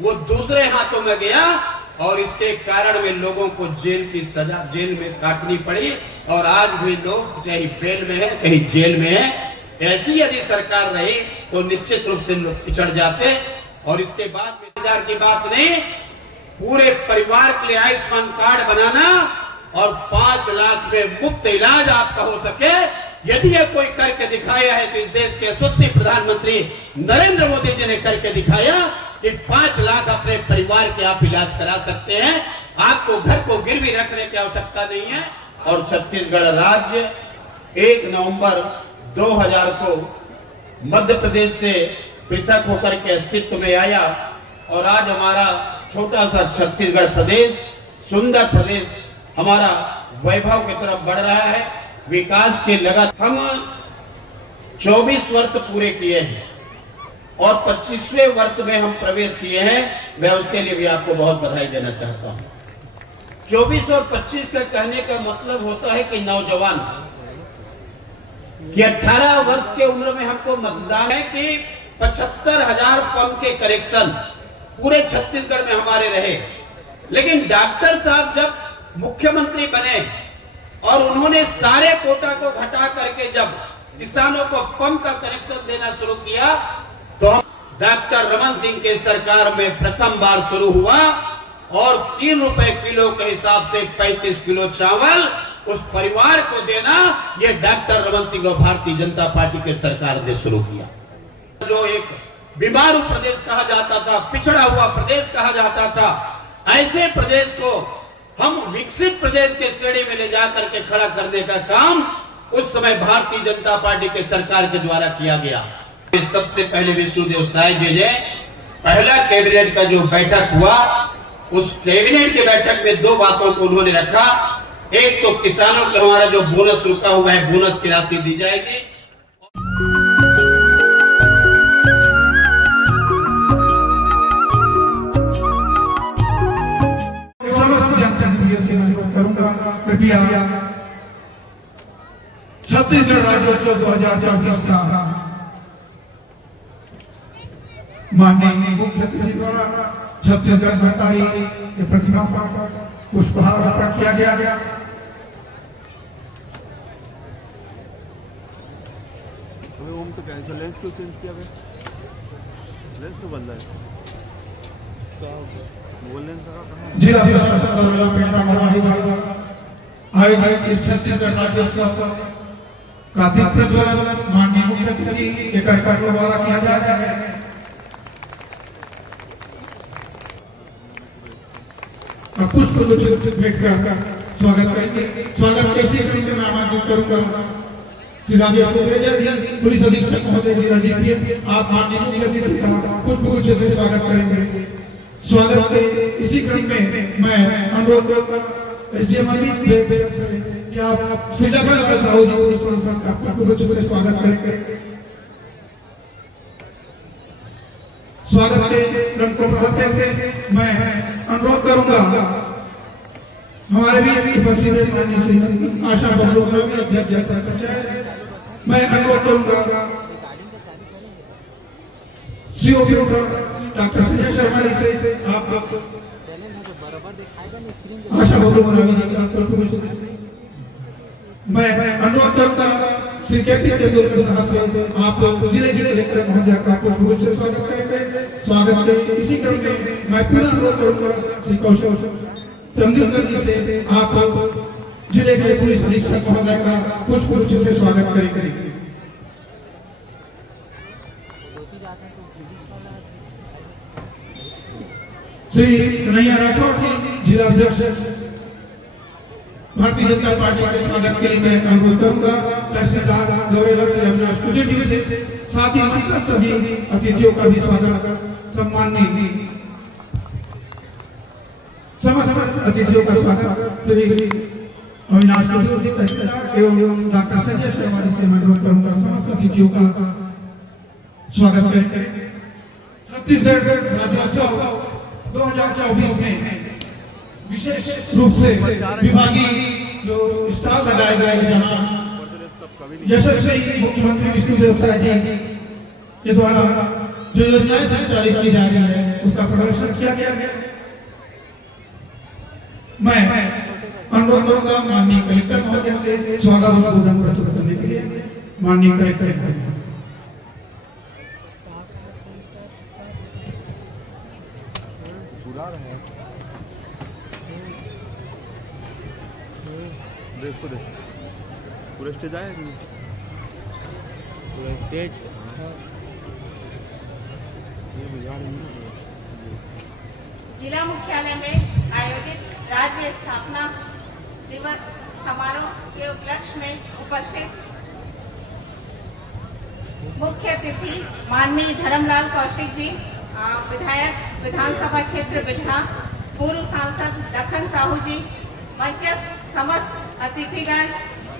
वो दूसरे हाथों में गया और इसके कारण में लोगों को जेल की सजा, जेल में काटनी पड़ी। और आज भी लोग कहीं बेल में है, कहीं जेल में है। ऐसी यदि सरकार रही तो निश्चित रूप से लोग पिछड़ जाते। और इसके बाद में की बात नहीं, पूरे परिवार के लिए आयुष्मान कार्ड बनाना और 5 लाख में मुफ्त इलाज आपका हो सके, यदि ये कोई करके दिखाया है तो इस देश के यशस्वी प्रधानमंत्री नरेंद्र मोदी जी ने करके दिखाया कि 5 लाख अपने परिवार के आप इलाज करा सकते हैं। आपको घर को गिरवी रखने की आवश्यकता नहीं है। और छत्तीसगढ़ राज्य 1 नवंबर 2000 को मध्य प्रदेश से पृथक होकर के अस्तित्व में आया। और आज हमारा छोटा सा छत्तीसगढ़ प्रदेश, सुंदर प्रदेश, हमारा वैभव की तरफ बढ़ रहा है, विकास के लगातार। हम 24 वर्ष पूरे किए हैं और 25वें वर्ष में हम प्रवेश किए हैं। मैं उसके लिए भी आपको बहुत बधाई देना चाहता हूं। 24 और 25 का कहने का मतलब होता है कि नौजवान, कि 18 वर्ष के उम्र में हमको मतदान है कि 75,000 पंप के करेक्शन पूरे छत्तीसगढ़ में हमारे रहे। लेकिन डॉक्टर साहब जब मुख्यमंत्री बने और उन्होंने सारे कोटा को घटा करके जब किसानों को पंप का कनेक्शन देना शुरू किया तो डॉक्टर रमन सिंह के सरकार में प्रथम बार शुरू हुआ। और 3 रुपए किलो के हिसाब से 35 किलो चावल उस परिवार को देना, ये डॉक्टर रमन सिंह और भारतीय जनता पार्टी के सरकार ने शुरू किया। जो एक बीमारू प्रदेश कहा जाता था, पिछड़ा हुआ प्रदेश कहा जाता था, ऐसे प्रदेश को हम विकसित प्रदेश के श्रेणी में ले जाकर के खड़ा करने का काम उस समय भारतीय जनता पार्टी के सरकार के द्वारा किया गया। सबसे पहले विष्णुदेव साय जी ने पहला कैबिनेट का जो बैठक हुआ, उस कैबिनेट की बैठक में 2 बातों को उन्होंने रखा। एक तो किसानों को हमारा जो बोनस रुका हुआ है, बोनस की राशि दी जाएगी। छत्तीसगढ़ राज्योत्सव 2024 का माननीय मुख्य अतिथि द्वारा छत्तीसगढ़ सरकारी की प्रतिमा पर पुष्पहार अर्पण किया गया। ओम तो कैंसिल, लेंस क्यों चेंज किया गया? लेंस क्यों बंद है? वो लेंस कहाँ? जिला प्रशासन आयोजित इस छत्तीसगढ़ राज्योत्सव का दीप्त माननीय मुख्य अतिथि के कार्यक्रम द्वारा किया जा रहा है। पुष्प भेंट कर स्वागत करेंगे। स्वागत कैसे करेंगे मैं आमंत्रित करूंगा श्री राजेश जी, पुलिस अधीक्षक महोदय, आप माननीय मुख्य अतिथि का पुष्पगुच्छ से स्वागत करेंगे। स्वागत के इसी क्रम में मैं अनुरोध करूंगा एसडीएम कि आप श्रीलखन साहू जी पुलिस का पुष्पगुच्छ से स्वागत करेंगे। स्वागत के क्रम को बढ़ाते हुए मैं अनुरोध करूंगा हमारे भी उपस्थित माननीय आशा बबलू अध्यक्ष, मैं अनुरोध करूंगा सीओपी डॉक्टर संजय शर्मा जी से आप आशा बबलू मैं अनुरोध करूंगा श्री केपी तेंदुलकर साहब से आप जिले कलेक्टर महोदय का पुष्पगुच्छ से स्वागत करेंगे। स्वागत के इसी क्रम में मैं पुनः अनुरोध करूंगा श्री कौशल तेंदुलकर जी से आप जिले के पुलिस अधीक्षक महोदय का पुष्पगुच्छ से स्वागत करेंगे। श्री कन्हैया राठौर जी जिला अध्यक्ष भारतीय जनता पार्टी के स्वागत के लिए मैं अनुरोध करूंगा तहसीलदार दौरेला श्री अविनाश कुजूर जी से, साथ ही मंच सभी अतिथियों का भी स्वागत, सम्माननीय समस्त अतिथियों का स्वागत श्री अविनाश कुजूर जी तहसीलदार एवं डॉक्टर संजय शर्मा जी से मैं अनुरोध करूंगा समस्त अतिथियों का स्वागत करेंगे। छत्तीसगढ़ राज्योत्सव 2024 में विशेष रूप से विभागीय जो स्टॉल लगाए गए जहां यशस्वी मुख्यमंत्री विष्णुदेव साय जी के द्वारा जो योजनाएं संचालित की जा रही है उसका प्रदर्शन किया गया। मैं अनुरोध करूंगा माननीय कलेक्टर महोदय से स्वागत उद्बोधन प्रस्तुत करने के लिए। माननीय कलेक्टर महोदय। देखो देख पूरा स्टेज आया कि नहीं? पूरा स्टेज जिला मुख्यालय में आयोजित राज्य स्थापना दिवस समारोह के उपलक्ष्य में उपस्थित मुख्य अतिथि माननीय धर्मलाल कौशिक जी, विधायक विधानसभा क्षेत्र बिल्हा, पूर्व सांसद लखन साहू जी, मंचस्थ समस्त अतिथिगण,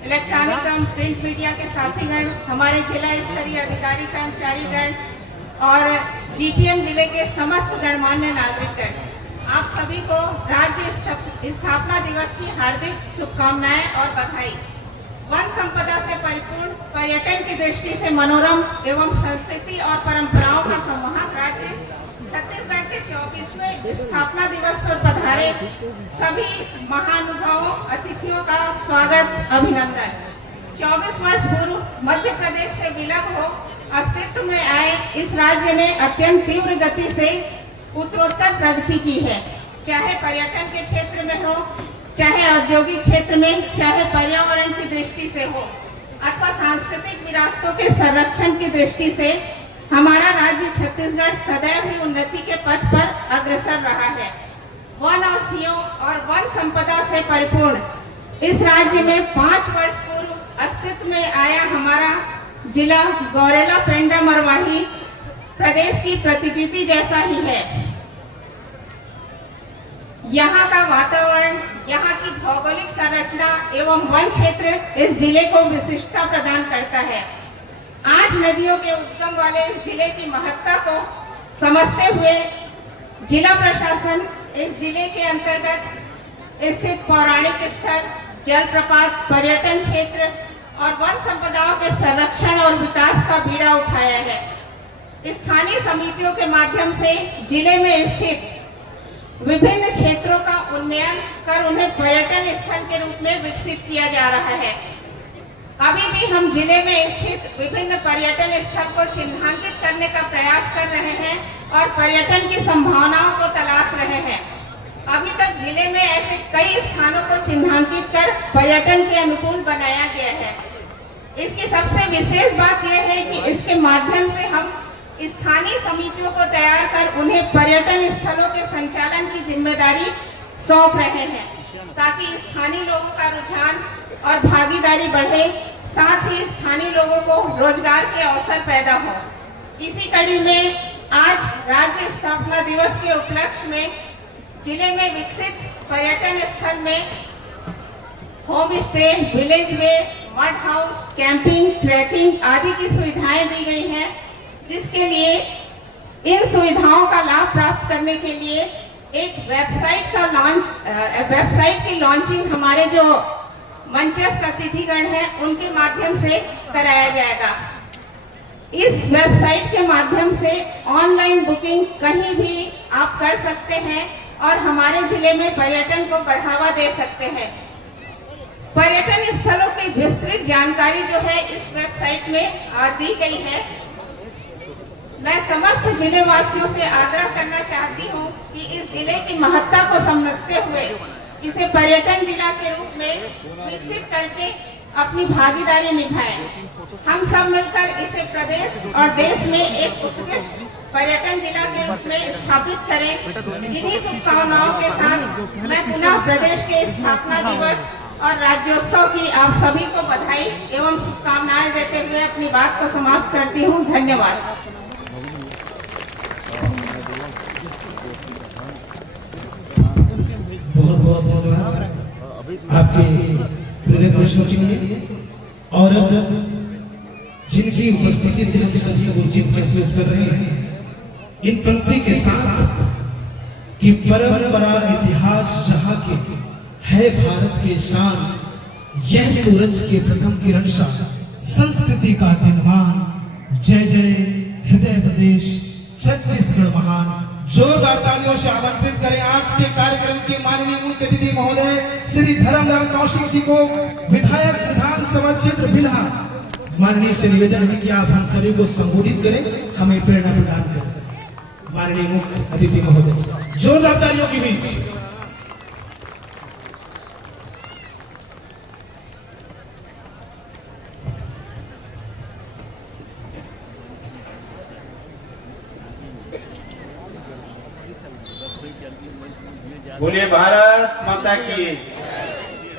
इलेक्ट्रॉनिक एवं प्रिंट मीडिया के साथीगण, हमारे जिला स्तरीय अधिकारी कर्मचारीगण और जीपीएम जिले के समस्त गणमान्य नागरिकगण, आप सभी को राज्य स्थापना दिवस की हार्दिक शुभकामनाएं और बधाई। वन संपदा से परिपूर्ण, पर्यटन की दृष्टि से मनोरम एवं संस्कृति और परंपराओं का सम्मोहक राज्य छत्तीसगढ़ के 24वें स्थापना दिवस पर पधारे सभी महानुभावों, अतिथियों का स्वागत, अभिनंदन। 24 वर्ष पूर्व मध्य प्रदेश से विलग हो अस्तित्व में आए इस राज्य ने अत्यंत तीव्र गति से उत्तरोत्तर प्रगति की है, चाहे पर्यटन के क्षेत्र में हो, चाहे औद्योगिक क्षेत्र में, चाहे पर्यावरण की दृष्टि से हो अथवा सांस्कृतिक विरासतों के संरक्षण की दृष्टि से हमारा राज्य छत्तीसगढ़ सदैव ही उन्नति के पथ पर अग्रसर रहा है। वन औषधियों और वन संपदा से परिपूर्ण इस राज्य में 5 वर्ष पूर्व अस्तित्व में आया हमारा जिला गौरेला पेंड्रा मरवाही प्रदेश की प्रतिकृति जैसा ही है। यहाँ का वातावरण, यहाँ की भौगोलिक संरचना एवं वन क्षेत्र इस जिले को विशिष्टता प्रदान करता है। 8 नदियों के उद्गम वाले इस जिले की महत्ता को समझते हुए जिला प्रशासन इस जिले के अंतर्गत स्थित पौराणिक स्थल, जलप्रपात, पर्यटन क्षेत्र और वन संपदाओं के संरक्षण और विकास का बीड़ा उठाया है। स्थानीय समितियों के माध्यम से जिले में स्थित विभिन्न क्षेत्रों का उन्नयन कर उन्हें पर्यटन स्थल के रूप में विकसित किया जा रहा है। अभी भी हम जिले में स्थित विभिन्न पर्यटन स्थल को चिन्हांकित करने का प्रयास कर रहे हैं और पर्यटन की संभावनाओं को तलाश रहे हैं। अभी तक जिले में ऐसे कई स्थानों को चिन्हांकित कर पर्यटन के अनुकूल बनाया गया है। इसकी सबसे विशेष बात यह है कि इसके माध्यम से हम स्थानीय समितियों को तैयार कर उन्हें पर्यटन स्थलों के संचालन की जिम्मेदारी सौंप रहे हैं, ताकि स्थानीय लोगों का रुझान और भागीदारी बढ़े, साथ ही स्थानीय लोगों को रोजगार के अवसर पैदा हो। इसी कड़ी में आज राज्य स्थापना दिवस के उपलक्ष्य में जिले में विकसित पर्यटन स्थल में होम स्टे, विलेज में मड हाउस, कैंपिंग, ट्रैकिंग आदि की सुविधाएं दी गई हैं, जिसके लिए इन सुविधाओं का लाभ प्राप्त करने के लिए एक वेबसाइट की लॉन्चिंग हमारे जो मंचस्थ अतिथिगण हैं उनके माध्यम से कराया जाएगा। इस वेबसाइट के माध्यम से ऑनलाइन बुकिंग कहीं भी आप कर सकते हैं और हमारे जिले में पर्यटन को बढ़ावा दे सकते हैं। पर्यटन स्थलों की विस्तृत जानकारी जो है इस वेबसाइट में दी गई है। मैं समस्त जिले वासियों से आग्रह करना चाहती हूँ कि इस जिले की महत्ता को समझते हुए इसे पर्यटन जिला के रूप में विकसित करके अपनी भागीदारी निभाएं। हम सब मिलकर इसे प्रदेश और देश में एक उत्कृष्ट पर्यटन जिला के रूप में स्थापित करें। इन्हीं शुभकामनाओं के साथ मैं पुनः प्रदेश के स्थापना दिवस और राज्योत्सव की आप सभी को बधाई एवं शुभकामनाएं देते हुए अपनी बात को समाप्त करती हूँ। धन्यवाद। बहुत बहुत धन्यवाद आपके प्रेरक प्रश्नों के लिए। और अब जिनकी उपस्थिति से हम सभी ऊर्जित महसूस कर रहे हैं, इन पंक्ति के साथ कि परंपरा इतिहास जहाँ के है भारत के शान, यह सूरज के प्रथम किरण सा संस्कृति का दिनमान। जय जय हृदय प्रदेश छत्तीसगढ़ महान। जोरदार तालियों से आमंत्रित करें आज के कार्यक्रम के माननीय मुख्य अतिथि महोदय श्री धर्मलाल कौशिक जी को, विधायक विधानसभा क्षेत्र बिल्हा। माननीय से निवेदन है कि आप हम सभी को संबोधित करें, हमें प्रेरणा प्रदान करें। माननीय मुख्य अतिथि महोदय, जोरदार तालियों के बीच। बोलिए भारत माता की।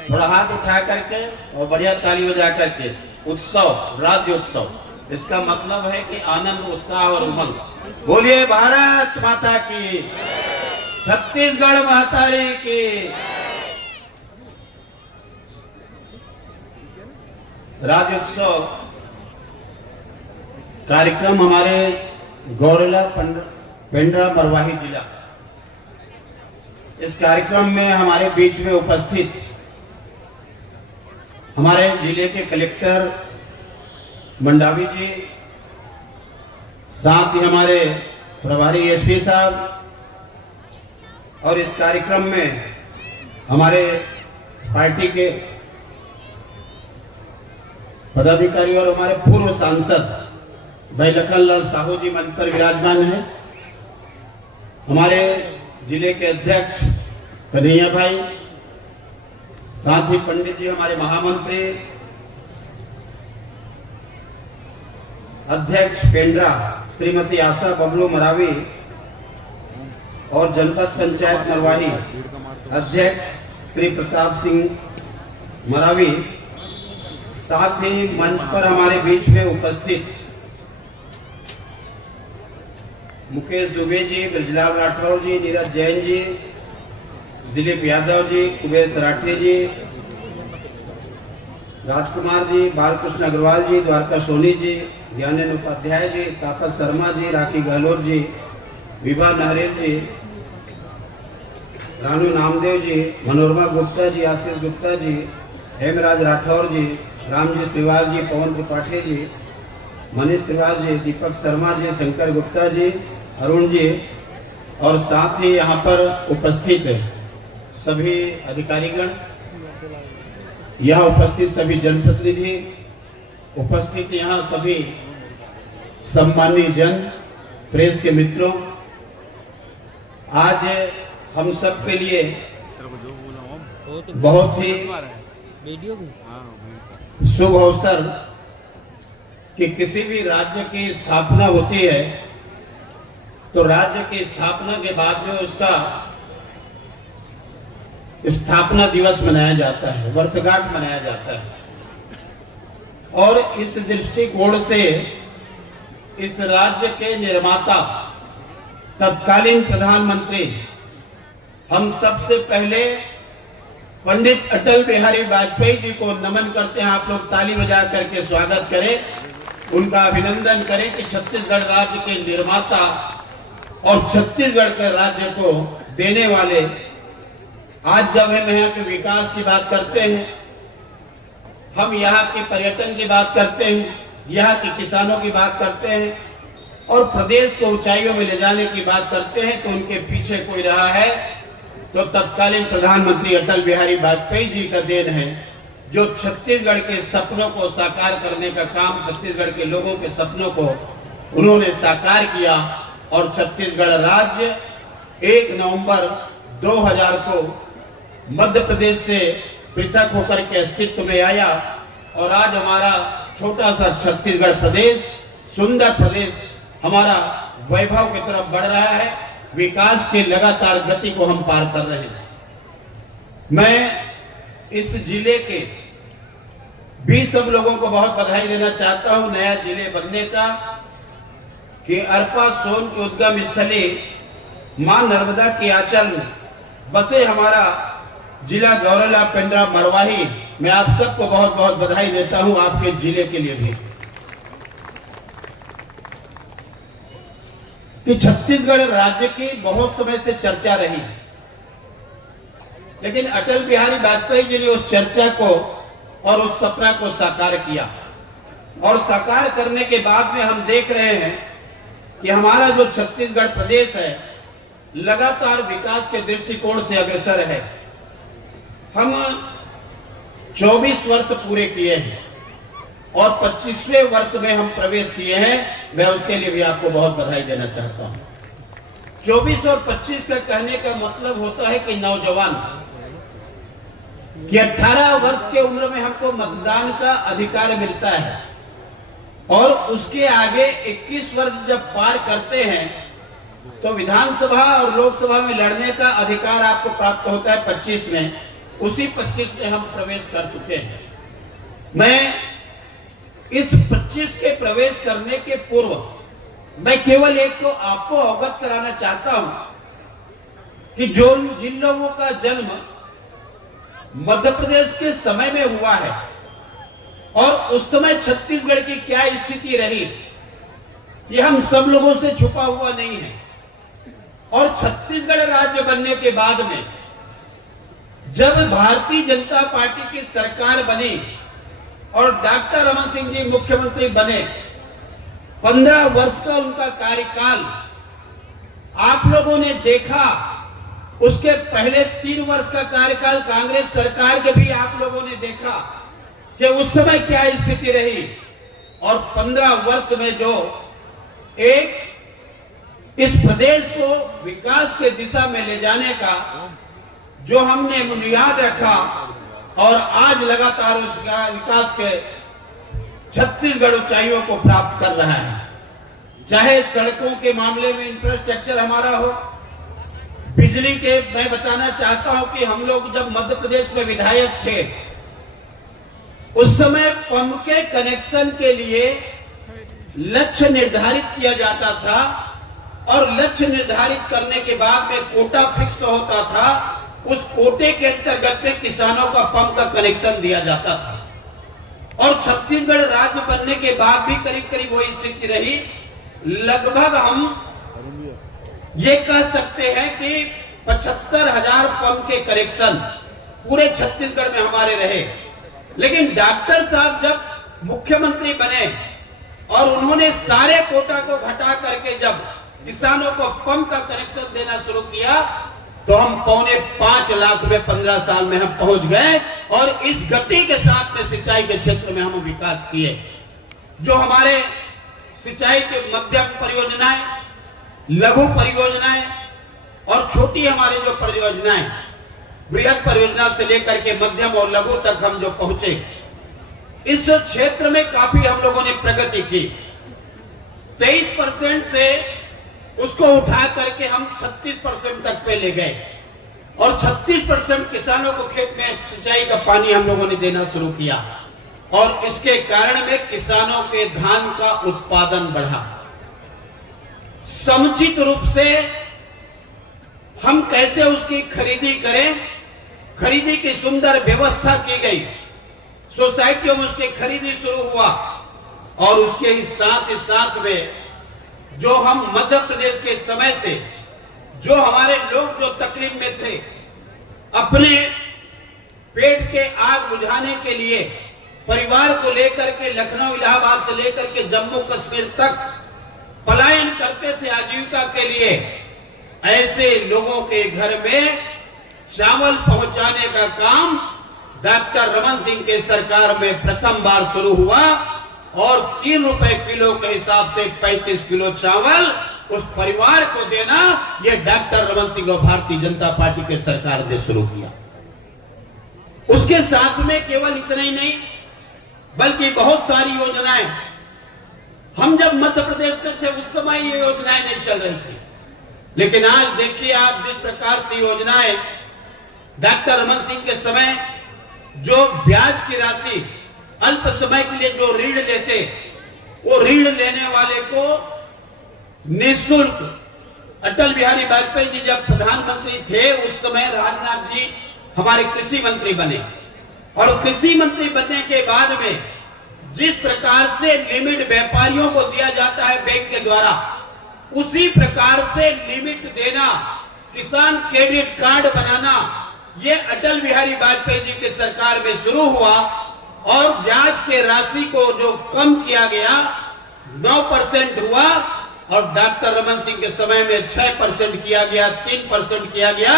थोड़ा हाथ उठा करके और बढ़िया ताली बजा करके। उत्सव, राज्य उत्सव, इसका मतलब है कि आनंद, उत्साह और उमंग। बोलिए भारत माता की। छत्तीसगढ़ महातारी की। राज्य उत्सव कार्यक्रम हमारे गौरेला पेंड्रा मरवाही जिला, इस कार्यक्रम में हमारे बीच में उपस्थित हमारे जिले के कलेक्टर मंडावी जी, साथ ही हमारे प्रभारी एसपी साहब, और इस कार्यक्रम में हमारे पार्टी के पदाधिकारी और हमारे पूर्व सांसद भाई लखनलाल साहू जी मंच पर विराजमान हैं। हमारे जिले के अध्यक्ष कन्हैया भाई, साथ ही पंडित जी हमारे महामंत्री, अध्यक्ष पेंड्रा श्रीमती आशा बबलू मरावी, और जनपद पंचायत मरवाही अध्यक्ष श्री प्रताप सिंह मरावी, साथ ही मंच पर हमारे बीच में उपस्थित मुकेश दुबे जी, ब्रजलाल राठौर जी, नीरज जैन जी, दिलीप यादव जी, कुबेर सराठे जी, राजकुमार जी, बालकृष्ण अग्रवाल जी, द्वारका सोनी जी, ज्ञानेन्द्र उपाध्याय जी, तापस शर्मा जी, राखी गहलोत जी, विभा नहरेल जी, रानू नामदेव जी, मनोरमा गुप्ता जी, आशीष गुप्ता जी, हेमराज राठौर जी, रामजी श्रीवास जी, पवन त्रिपाठी जी, मनीष श्रीवास जी, दीपक शर्मा जी, शंकर गुप्ता जी, अरुण जी, और साथ ही यहाँ पर उपस्थित सभी अधिकारीगण, यहाँ उपस्थित सभी जनप्रतिनिधि, उपस्थित यहाँ सभी सम्मानीय जन, प्रेस के मित्रों, आज हम सब के लिए बहुत ही शुभ अवसर कि किसी भी राज्य की स्थापना होती है तो राज्य की स्थापना के बाद में उसका स्थापना दिवस मनाया जाता है, वर्षगांठ मनाया जाता है। और इस दृष्टिकोण से इस राज्य के निर्माता तत्कालीन प्रधानमंत्री, हम सबसे पहले पंडित अटल बिहारी वाजपेयी जी को नमन करते हैं। आप लोग ताली बजा करके स्वागत करें, उनका अभिनंदन करें कि छत्तीसगढ़ राज्य के निर्माता और छत्तीसगढ़ के राज्य को देने वाले। आज जब हम यहाँ के विकास की बात करते हैं, हम यहाँ के पर्यटन की बात करते हैं, यहाँ के किसानों की बात करते हैं और प्रदेश को ऊंचाइयों में ले जाने की बात करते हैं, तो उनके पीछे कोई रहा है तो तत्कालीन प्रधानमंत्री अटल बिहारी वाजपेयी जी का देन है, जो छत्तीसगढ़ के सपनों को साकार करने का काम, छत्तीसगढ़ के लोगों के सपनों को उन्होंने साकार किया। और छत्तीसगढ़ राज्य 1 नवंबर 2000 को मध्य प्रदेश से पृथक होकर के अस्तित्व में आया और आज हमारा छोटा सा छत्तीसगढ़ प्रदेश, सुंदर प्रदेश, हमारा वैभव की तरफ बढ़ रहा है, विकास की लगातार गति को हम पार कर रहे हैं। मैं इस जिले के भी सब लोगों को बहुत बधाई देना चाहता हूं नया जिले बनने का, कि अरपा सोन की उद्गम स्थली मां नर्मदा के आंचल में बसे हमारा जिला गौरेला पेंड्रा मरवाही। मैं आप सबको बहुत बहुत बधाई देता हूं, आपके जिले के लिए भी। कि छत्तीसगढ़ राज्य की बहुत समय से चर्चा रही, लेकिन अटल बिहारी वाजपेयी जी ने उस चर्चा को और उस सपना को साकार किया। और साकार करने के बाद में हम देख रहे हैं कि हमारा जो छत्तीसगढ़ प्रदेश है लगातार विकास के दृष्टिकोण से अग्रसर है। हम 24 वर्ष पूरे किए हैं और 25वें वर्ष में हम प्रवेश किए हैं। मैं उसके लिए भी आपको बहुत बधाई देना चाहता हूं। 24 और 25 का कहने का मतलब होता है कि नौजवान, कि 18 वर्ष के उम्र में हमको मतदान का अधिकार मिलता है और उसके आगे 21 वर्ष जब पार करते हैं तो विधानसभा और लोकसभा में लड़ने का अधिकार आपको प्राप्त होता है 25 में। उसी 25 में हम प्रवेश कर चुके हैं। मैं इस 25 के प्रवेश करने के पूर्व मैं केवल एक को आपको अवगत कराना चाहता हूं कि जिन लोगों का जन्म मध्य प्रदेश के समय में हुआ है और उस समय छत्तीसगढ़ की क्या स्थिति रही, ये हम सब लोगों से छुपा हुआ नहीं है। और छत्तीसगढ़ राज्य बनने के बाद में जब भारतीय जनता पार्टी की सरकार बनी और डॉक्टर रमन सिंह जी मुख्यमंत्री बने, 15 वर्ष का उनका कार्यकाल आप लोगों ने देखा। उसके पहले 3 वर्ष का कार्यकाल कांग्रेस सरकार के भी आप लोगों ने देखा कि उस समय क्या स्थिति रही। और 15 वर्ष में जो एक इस प्रदेश को विकास के दिशा में ले जाने का जो हमने बुनियाद रखा और आज लगातार उस विकास के छत्तीसगढ़ ऊंचाइयों को प्राप्त कर रहा है। चाहे सड़कों के मामले में इंफ्रास्ट्रक्चर हमारा हो, बिजली के, मैं बताना चाहता हूं कि हम लोग जब मध्य प्रदेश में विधायक थे उस समय पंप के कनेक्शन के लिए लक्ष्य निर्धारित किया जाता था और लक्ष्य निर्धारित करने के बाद में कोटा फिक्स होता था। उस कोटे के अंतर्गत में किसानों का पंप का कनेक्शन दिया जाता था। और छत्तीसगढ़ राज्य बनने के बाद भी करीब करीब वही स्थिति रही। लगभग हम ये कह सकते हैं कि 75,000 पंप के कनेक्शन पूरे छत्तीसगढ़ में हमारे रहे। लेकिन डॉक्टर साहब जब मुख्यमंत्री बने और उन्होंने सारे कोटा को घटा करके जब किसानों को पंप का कनेक्शन देना शुरू किया तो हम 4.25 लाख में 15 साल में हम पहुंच गए। और इस गति के साथ में सिंचाई के क्षेत्र में हम विकास किए। जो हमारे सिंचाई के मध्यम परियोजनाएं, लघु परियोजनाएं और छोटी हमारी जो परियोजनाएं, बृहद परियोजना से लेकर के मध्यम और लघु तक हम जो पहुंचे, इस क्षेत्र में काफी हम लोगों ने प्रगति की। 23% से उसको उठा करके हम 36% तक पे ले गए और 36% किसानों को खेत में सिंचाई का पानी हम लोगों ने देना शुरू किया। और इसके कारण में किसानों के धान का उत्पादन बढ़ा। समुचित रूप से हम कैसे उसकी खरीदी करें, खरीदी की सुंदर व्यवस्था की गई। सोसाइटियों में उसकी खरीदी शुरू हुआ और उसके ही साथ में जो हम मध्य प्रदेश के समय से जो हमारे लोग जो तकलीफ में थे, अपने पेट के आग बुझाने के लिए परिवार को लेकर के लखनऊ इलाहाबाद से लेकर के जम्मू कश्मीर तक पलायन करते थे आजीविका के लिए, ऐसे लोगों के घर में चावल पहुंचाने का काम डॉक्टर रमन सिंह के सरकार में प्रथम बार शुरू हुआ और 3 रुपए किलो के हिसाब से 35 किलो चावल उस परिवार को देना, यह डॉक्टर रमन सिंह और भारतीय जनता पार्टी के सरकार ने शुरू किया। उसके साथ में केवल इतना ही नहीं बल्कि बहुत सारी योजनाएं, हम जब मध्य प्रदेश में थे उस समय ये योजनाएं नहीं चल रही थी, लेकिन आज देखिए आप जिस प्रकार से योजनाएं डॉक्टर रमन सिंह के समय जो ब्याज की राशि अल्प समय के लिए जो ऋण लेते, वो ऋण लेने वाले को निःशुल्क, अटल बिहारी वाजपेयी जी जब प्रधानमंत्री थे उस समय राजनाथ जी हमारे कृषि मंत्री बने और कृषि मंत्री बनने के बाद में जिस प्रकार से लिमिट व्यापारियों को दिया जाता है बैंक के द्वारा, उसी प्रकार से लिमिट देना, किसान क्रेडिट कार्ड बनाना, ये अटल बिहारी वाजपेयी जी के सरकार में शुरू हुआ। और ब्याज के राशि को जो कम किया गया 9% हुआ और डॉक्टर रमन सिंह के समय में 6% किया गया, 3% किया गया,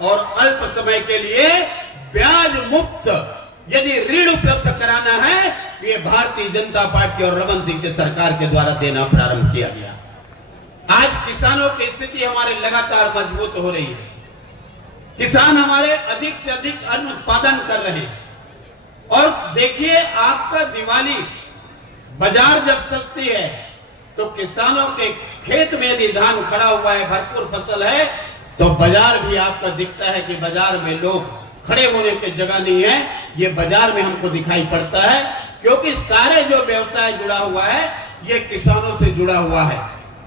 और अल्प समय के लिए ब्याज मुक्त यदि ऋण उपलब्ध कराना है तो ये भारतीय जनता पार्टी और रमन सिंह के सरकार के द्वारा देना प्रारंभ किया गया। आज किसानों की स्थिति हमारे लगातार मजबूत हो रही है। किसान हमारे अधिक से अधिक अन्न उत्पादन कर रहे हैं। और देखिए, आपका दिवाली बाजार जब सस्ती है तो किसानों के खेत में यदि धान खड़ा हुआ है, भरपूर फसल है, तो बाजार भी आपका दिखता है कि बाजार में लोग खड़े होने की जगह नहीं है। ये बाजार में हमको दिखाई पड़ता है, क्योंकि सारे जो व्यवसाय जुड़ा हुआ है ये किसानों से जुड़ा हुआ है।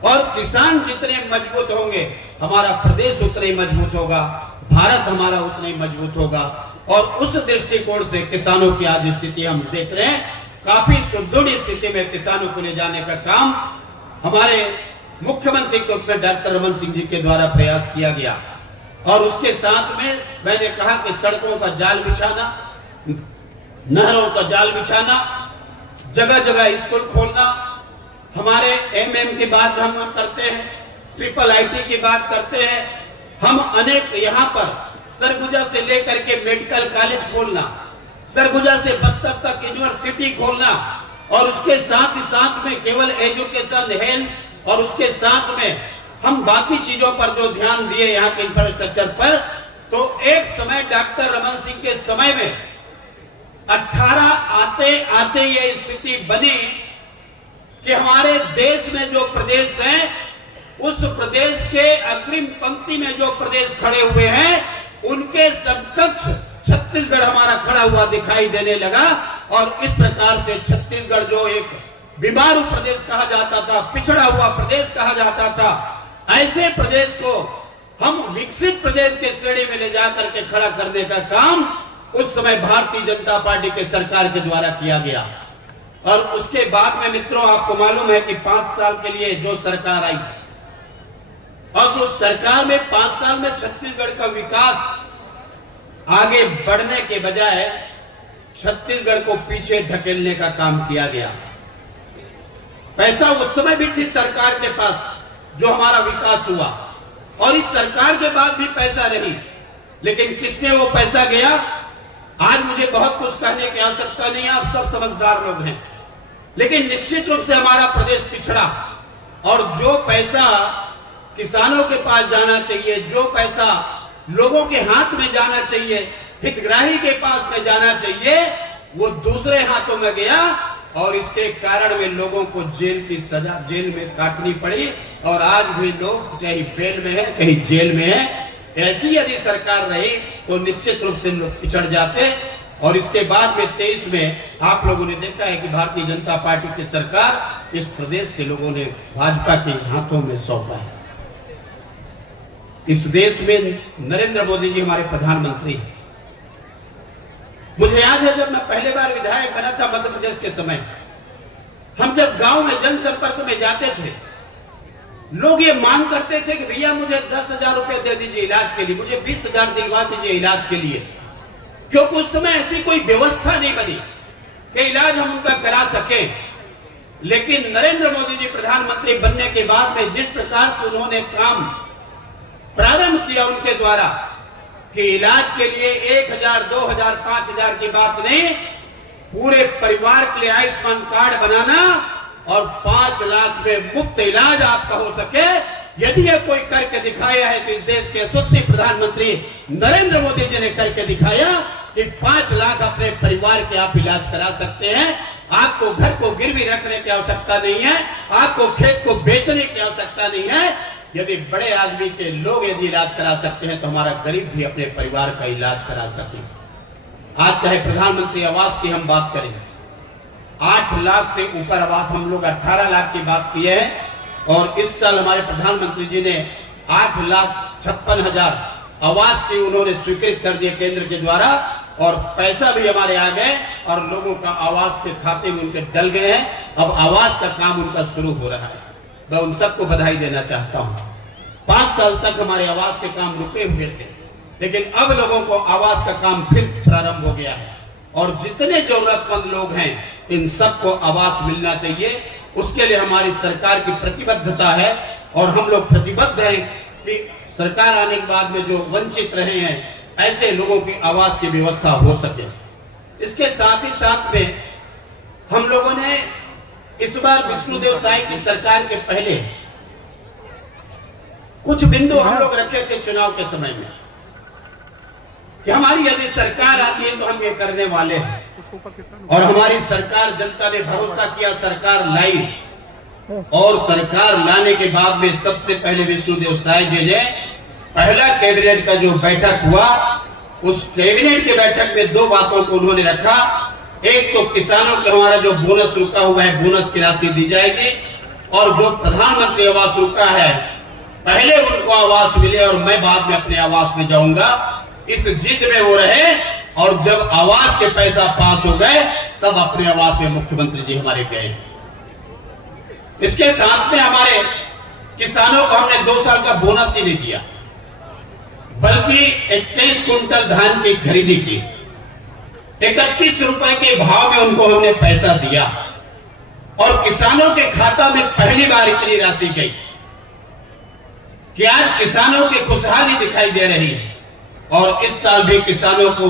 और किसान जितने मजबूत होंगे हमारा प्रदेश उतना ही मजबूत होगा, भारत हमारा उतना ही मजबूत होगा। और उस दृष्टिकोण से किसानों की आज स्थिति हम देख रहे हैं, काफी सुदृढ़ स्थिति में किसानों को ले जाने का काम हमारे मुख्यमंत्री के रूप में डॉक्टर रमन सिंह जी के द्वारा प्रयास किया गया। और उसके साथ में मैंने कहा कि सड़कों का जाल बिछाना, नहरों का जाल बिछाना, जगह जगह स्कूल खोलना, हमारे एमएम की बात हम करते हैं, ट्रिपल आईटी की बात करते हैं, हम अनेक यहाँ पर सरगुजा से लेकर के मेडिकल कॉलेज खोलना, सरगुजा से बस्तर तक यूनिवर्सिटी खोलना, और उसके साथ ही साथ में केवल एजुकेशन, हेल्थ, और उसके साथ में हम बाकी चीजों पर जो ध्यान दिए यहाँ के इंफ्रास्ट्रक्चर पर। तो एक समय डॉक्टर रमन सिंह के समय में 18 आते आते ये स्थिति बनी कि हमारे देश में जो प्रदेश हैं, उस प्रदेश के अग्रिम पंक्ति में जो प्रदेश खड़े हुए हैं, उनके समकक्ष छत्तीसगढ़ हमारा खड़ा हुआ दिखाई देने लगा। और इस प्रकार से छत्तीसगढ़ जो एक बीमारू प्रदेश कहा जाता था, पिछड़ा हुआ प्रदेश कहा जाता था, ऐसे प्रदेश को हम विकसित प्रदेश के श्रेणी में ले जाकर के खड़ा करने का काम उस समय भारतीय जनता पार्टी के सरकार के द्वारा किया गया। और उसके बाद में मित्रों, आपको मालूम है कि 5 साल के लिए जो सरकार आई, और उस सरकार में 5 साल में छत्तीसगढ़ का विकास आगे बढ़ने के बजाय छत्तीसगढ़ को पीछे ढकेलने का काम किया गया। पैसा उस समय भी थी सरकार के पास जो हमारा विकास हुआ, और इस सरकार के बाद भी पैसा नहीं, लेकिन किसमें वो पैसा गया? आज मुझे बहुत कुछ कहने की आवश्यकता नहीं है, आप सब समझदार लोग हैं, लेकिन निश्चित रूप से हमारा प्रदेश पिछड़ा। और जो पैसा किसानों के पास जाना चाहिए, जो पैसा लोगों के हाथ में जाना चाहिए, हितग्राही के पास में जाना चाहिए, वो दूसरे हाथों में गया। और इसके कारण में लोगों को जेल की सजा, जेल में काटनी पड़ी। और आज भी लोग चाहे बेल में है, कहीं जेल में है। ऐसी यदि सरकार रही तो निश्चित रूप से लोग पिछड़ जाते। और इसके बाद में 23 में आप लोगों ने देखा है कि भारतीय जनता पार्टी की सरकार इस प्रदेश के लोगों ने भाजपा के हाथों में सौंपा है। इस देश में नरेंद्र मोदी जी हमारे प्रधानमंत्री हैं। मुझे याद है जब मैं पहली बार विधायक बना था मध्य प्रदेश के समय, हम जब गांव में जनसंपर्क में जाते थे, लोग ये मांग करते थे कि भैया मुझे 10,000 रुपए दे दीजिए इलाज के लिए, मुझे 20,000 दिलवा दीजिए इलाज के लिए, क्योंकि उस समय ऐसी कोई व्यवस्था नहीं बनी कि इलाज हम उनका करा सके। लेकिन नरेंद्र मोदी जी प्रधानमंत्री बनने के बाद में जिस प्रकार से उन्होंने काम प्रारंभ किया उनके द्वारा, कि इलाज के लिए 1,000, 2,000, 5,000 की बात नहीं, पूरे परिवार के लिए आयुष्मान कार्ड बनाना और 5 लाख में मुफ्त इलाज आपका हो सके, यदि ये कोई करके दिखाया है तो इस देश के यशस्वी प्रधानमंत्री नरेंद्र मोदी जी ने करके दिखाया कि 5 लाख अपने परिवार के आप इलाज करा सकते हैं। आपको घर को गिरवी रखने की आवश्यकता नहीं है, आपको खेत को बेचने की आवश्यकता नहीं है। यदि बड़े आदमी के लोग यदि इलाज करा सकते हैं तो हमारा गरीब भी अपने परिवार का इलाज करा सके। आज चाहे प्रधानमंत्री आवास की हम बात करें, 8 लाख से ऊपर आवास, हम लोग 18 लाख की बात की है, और इस साल हमारे प्रधानमंत्री जी ने 8,56,000 आवास की उन्होंने स्वीकृत कर दिए केंद्र के द्वारा, और पैसा भी हमारे आ गए और लोगों का आवास के खाते में उनके डल गए हैं। अब आवास का काम उनका शुरू हो रहा है, मैं उन सबको बधाई देना चाहता हूं। 5 साल तक हमारे आवास के काम रुके हुए थे, लेकिन अब लोगों को आवास का काम फिर प्रारंभ हो गया है, और जितने जरूरतमंद लोग हैं इन सबको आवास मिलना चाहिए। उसके लिए हमारी सरकार की प्रतिबद्धता है और हम लोग प्रतिबद्ध हैं कि सरकार आने के बाद में जो वंचित रहे हैं ऐसे लोगों की आवास की व्यवस्था हो सके। इसके साथ ही साथ में हम लोगों ने इस बार विष्णुदेव साई की सरकार के पहले कुछ बिंदु हम लोग रखे थे चुनाव के समय में कि हमारी यदि सरकार आती है तो हम ये करने वाले हैं, और हमारी सरकार, जनता ने भरोसा किया, सरकार लाई, और सरकार लाने के बाद में सबसे पहले विष्णुदेव साई जी ने पहला कैबिनेट का जो बैठक हुआ, उस कैबिनेट के बैठक में दो बातों को उन्होंने रखा। एक तो किसानों को हमारा जो बोनस रुका हुआ है, बोनस की राशि दी जाएगी, और जो प्रधानमंत्री आवास रुका है पहले उनको आवास मिले और मैं बाद में अपने आवास में जाऊंगा, इस जिद में वो रहे। और जब आवास के पैसा पास हो गए तब अपने आवास में मुख्यमंत्री जी हमारे गए। इसके साथ में हमारे किसानों को हमने 2 साल का बोनस ही नहीं दिया, बल्कि 21 कुंटल धान की खरीदी की, 31 रुपए के भाव में उनको हमने पैसा दिया, और किसानों के खाता में पहली बार इतनी राशि गई कि आज किसानों की खुशहाली दिखाई दे रही है। और इस साल भी किसानों को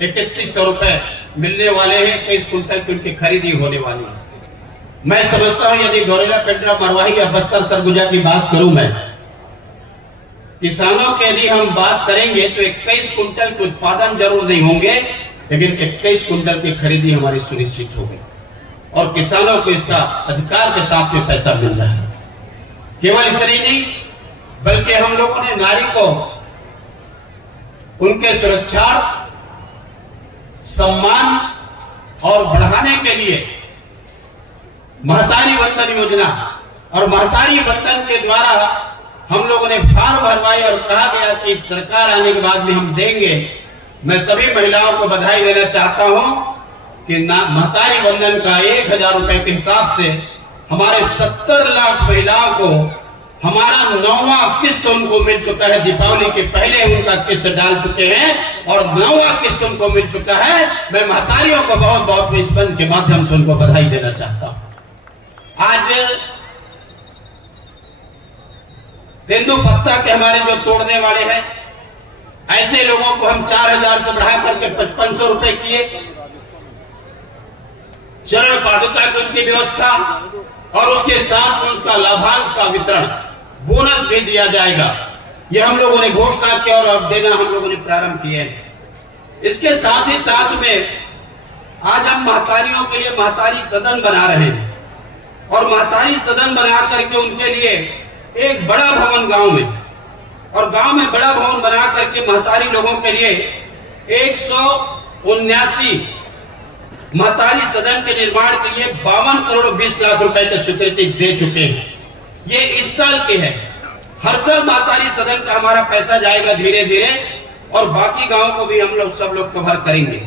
3100 रुपए मिलने वाले हैं, 21 कुंटल की उनकी खरीदी होने वाली है। मैं समझता हूं यदि गौरेला, पेंड्रा, मरवाही या बस्तर सरगुजा की बात करूं मैं, किसानों के यदि हम बात करेंगे तो 21 कुंटल के उत्पादन जरूर नहीं होंगे, लेकिन 21 कुंटल की खरीदी हमारी सुनिश्चित हो गई, और किसानों को इसका अधिकार के साथ में पैसा मिल रहा है। केवल इतना ही नहीं, बल्कि हम लोगों ने नारी को उनके सुरक्षा, सम्मान और बढ़ाने के लिए महतारी वंदन योजना, और महतारी वंदन के द्वारा हम लोगों ने फॉर्म भरवाए और कहा गया कि सरकार आने के बाद में हम देंगे। मैं सभी महिलाओं को बधाई देना चाहता हूं कि महतारी वंदन का 1000 रुपए के हिसाब से हमारे 70 लाख महिलाओं को हमारा 9वां किस्त उनको मिल चुका है। दीपावली के पहले उनका किस्त डाल चुके हैं और 9वां किस्त उनको मिल चुका है। मैं महतारियों को बहुत बहुत इस मंच के माध्यम से उनको बधाई देना चाहता हूं। आज तेंदुपत्ता के हमारे जो तोड़ने वाले हैं, ऐसे लोगों को हम 4000 से बढ़ा करके 5500 रुपए किए। चरण पादुका की उनकी व्यवस्था, और उसके साथ उसका लाभांश का वितरण, बोनस भी दिया जाएगा। ये हम लोगों ने घोषणा किया और अब देना हम लोगों ने प्रारंभ किए हैं। इसके साथ ही साथ में आज हम महतारियों के लिए महतारी सदन बना रहे हैं, और महतारी सदन बना करके उनके लिए एक बड़ा भवन गांव में, और गांव में बड़ा भवन बना करके महतारी लोगों के लिए 179 महतारी सदन के निर्माण के लिए 52 करोड़ 20 लाख रुपए की स्वीकृति दे चुके हैं। ये इस साल के है। हर साल महतारी सदन का हमारा पैसा जाएगा धीरे धीरे, और बाकी गांवों को भी हम लोग सब लोग कवर करेंगे।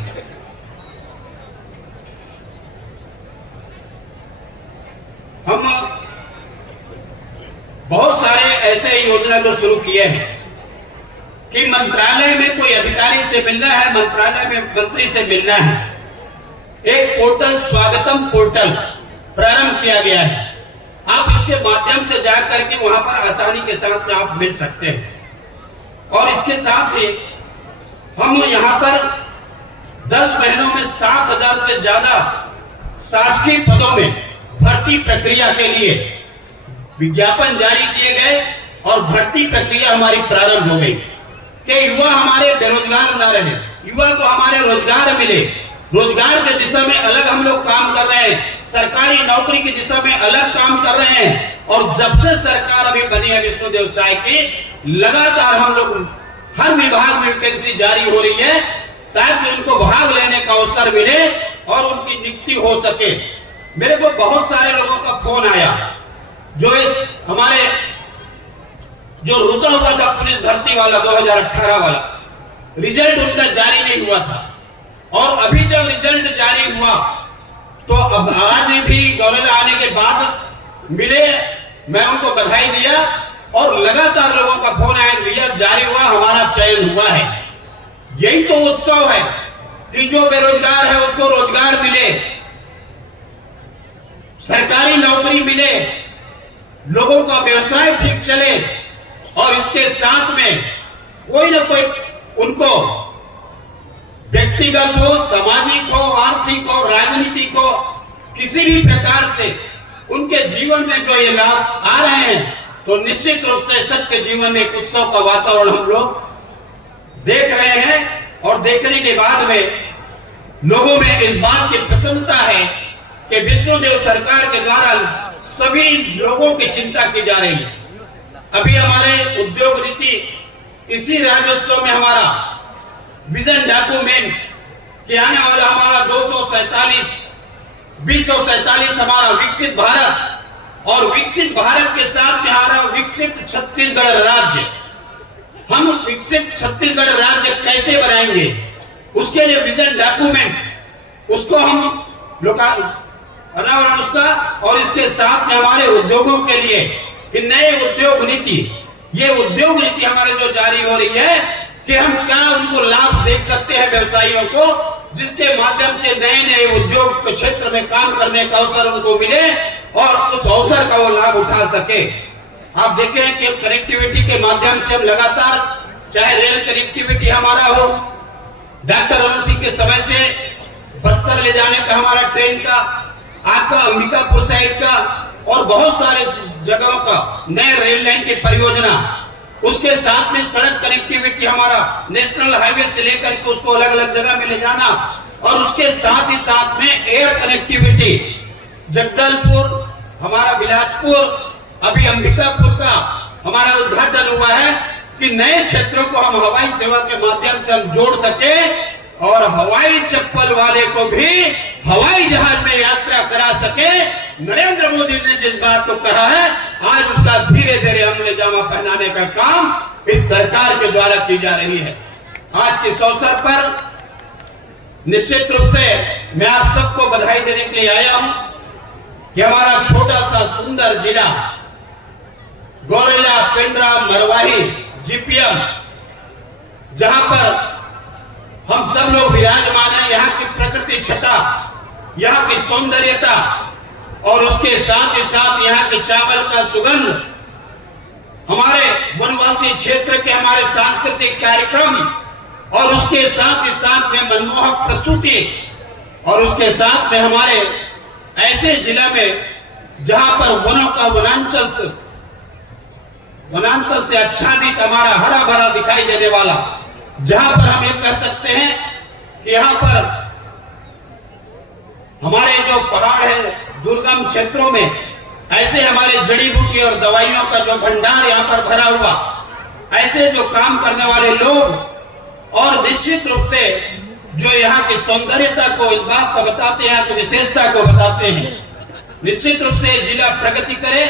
हम बहुत सारे ऐसे योजना जो शुरू किए हैं कि मंत्रालय में कोई अधिकारी से मिलना है, मंत्रालय में मंत्री से मिलना है, एक पोर्टल, स्वागतम पोर्टल प्रारंभ किया गया है। आप इसके माध्यम से जाकर के वहां पर आसानी के साथ में आप मिल सकते हैं। और इसके साथ ही हम यहां पर 10 महीनों में 7000 से ज्यादा शासकीय पदों में भर्ती प्रक्रिया के लिए विज्ञापन जारी किए गए, और भर्ती प्रक्रिया हमारी प्रारंभ हो गई कि युवा हमारे बेरोजगार न रहे, युवा को हमारे रोजगार मिले। रोजगार के दिशा में अलग हम लोग काम कर रहे हैं, सरकारी नौकरी की दिशा में अलग काम कर रहे हैं। और जब से सरकार अभी बनी है विष्णुदेव साई की, लगातार हम लोग हर विभाग में वैकेंसी जारी हो रही है, ताकि उनको भाग लेने का अवसर मिले और उनकी नियुक्ति हो सके। मेरे को बहुत सारे लोगों का फोन आया जो इस हमारे जो रुका हुआ था पुलिस भर्ती वाला 2018 वाला, रिजल्ट उनका जारी नहीं हुआ था, और अभी जब रिजल्ट जारी हुआ तो अब आज भी गौरेला आने के बाद मिले, मैं उनको बधाई दिया, और लगातार लोगों का फोन आया, रिजल्ट जारी हुआ, हमारा चयन हुआ है। यही तो उत्सव है कि जो बेरोजगार है उसको रोजगार मिले। सरकारी नौकरी मिले, लोगों का व्यवसाय ठीक चले और इसके साथ में कोई ना कोई उनको व्यक्तिगत हो, सामाजिक हो, आर्थिक हो, राजनीतिक हो, किसी भी प्रकार से उनके जीवन में जो ये लाभ आ रहे हैं, तो निश्चित रूप से सबके जीवन में एक उत्सव का वातावरण हम लोग देख रहे हैं। और देखने के बाद में लोगों में इस बात की प्रसन्नता है कि विष्णुदेव सरकार के द्वारा सभी लोगों की चिंता की जा रही है। अभी हमारे उद्योग नीति इसी राज्योत्सव में हमारा विजन डॉक्यूमेंट के आने वाला हमारा 2047 हमारा विकसित भारत, और विकसित भारत के साथ में हमारा विकसित छत्तीसगढ़ राज्य। हम विकसित छत्तीसगढ़ राज्य कैसे बनाएंगे, उसके लिए विजन डॉक्यूमेंट उसको हम अनावरण उसका, और इसके साथ में हमारे उद्योगों के लिए कि नए उद्योग नीति, ये उद्योग नीति हमारे जो जारी हो रही है कि हम क्या उनको लाभ देख सकते हैं व्यवसायियों को, जिसके माध्यम से नए नए उद्योग के क्षेत्र में काम करने का अवसर उनको मिले और उस अवसर का वो लाभ उठा सके। आप देखें कि कनेक्टिविटी के माध्यम से हम लगातार, चाहे रेल कनेक्टिविटी हमारा हो, डॉक्टर रमन सिंह के समय से बस्तर ले जाने का हमारा ट्रेन का, आपका अंबिकापुर साइड का और बहुत सारे जगहों का नए रेल लाइन की परियोजना, उसके साथ में सड़क कनेक्टिविटी हमारा नेशनल हाईवे से लेकर के उसको अलग अलग जगह में ले जाना, और उसके साथ ही साथ में एयर कनेक्टिविटी जगदलपुर, हमारा बिलासपुर, अभी अंबिकापुर का हमारा उद्घाटन हुआ है कि नए क्षेत्रों को हम हवाई सेवा के माध्यम से हम जोड़ सके और हवाई चप्पल वाले को भी हवाई जहाज में यात्रा करा सके। नरेंद्र मोदी ने जिस बात को कहा है, आज उसका धीरे धीरे अमल जामा पहनाने का काम इस सरकार के द्वारा की जा रही है। आज के इस अवसर पर निश्चित रूप से मैं आप सबको बधाई देने के लिए आया हूं कि हमारा छोटा सा सुंदर जिला गौरेला, पेंड्रा, मरवाही, जीपीएम, जहां पर हम सब लोग विराजमान हैं, यहाँ की प्रकृति छटा, यहाँ की सौंदर्यता और उसके साथ ही साथ यहाँ के चावल का सुगंध, हमारे वनवासी क्षेत्र के हमारे सांस्कृतिक कार्यक्रम और उसके साथ ही साथ में मनमोहक प्रस्तुति, और उसके साथ में हमारे ऐसे जिला में जहां पर वनों का वनांचल से आच्छादित हमारा हरा भरा दिखाई देने वाला, जहां पर हम ये कह सकते हैं कि यहाँ पर हमारे जो पहाड़ है दुर्गम क्षेत्रों में, ऐसे हमारे जड़ी बूटी और दवाइयों का जो भंडार यहाँ पर भरा हुआ, ऐसे जो काम करने वाले लोग, और निश्चित रूप से जो यहाँ की सौंदर्यता को, इस बात को बताते हैं, यहाँ की विशेषता को बताते हैं। निश्चित रूप से जिला प्रगति करे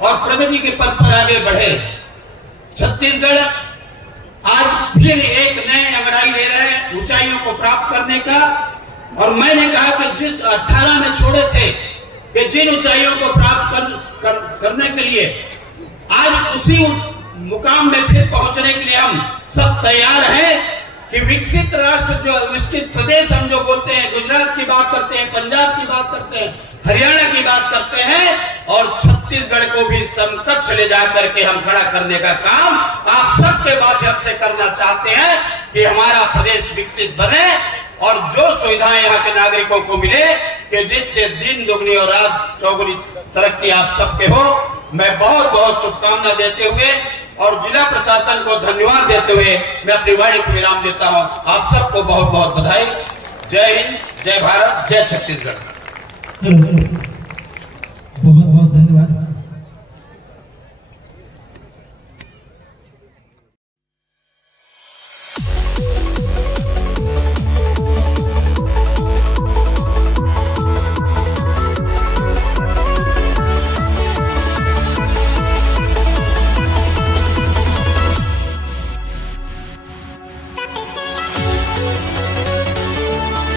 और प्रगति के पथ पर आगे बढ़े। छत्तीसगढ़ आज फिर एक नए अंगड़ाई ले रहे हैं ऊंचाइयों को प्राप्त करने का, और मैंने कहा कि जिस 18 में छोड़े थे कि जिन ऊंचाइयों को प्राप्त करने के लिए आज उसी मुकाम में फिर पहुंचने के लिए हम सब तैयार हैं कि विकसित राष्ट्र, जो विकसित प्रदेश हम जो बोलते हैं, गुजरात की बात करते हैं, पंजाब की बात करते हैं, हरियाणा की बात करते हैं, और छत्तीसगढ़ को भी समकक्ष ले जाकर के हम खड़ा करने का काम आप सबके माध्यम से करना चाहते हैं कि हमारा प्रदेश विकसित बने और जो सुविधाएं यहाँ के नागरिकों को मिले कि जिससे दिन दुगनी और रात चौगुनी तरक्की आप सबके हो। मैं बहुत बहुत शुभकामना देते हुए और जिला प्रशासन को धन्यवाद देते हुए मैं अपनी वाणी को विराम देता हूं। आप सबको बहुत बहुत बधाई। जय हिंद, जय भारत, जय छत्तीसगढ़। बहुत बहुत धन्यवाद।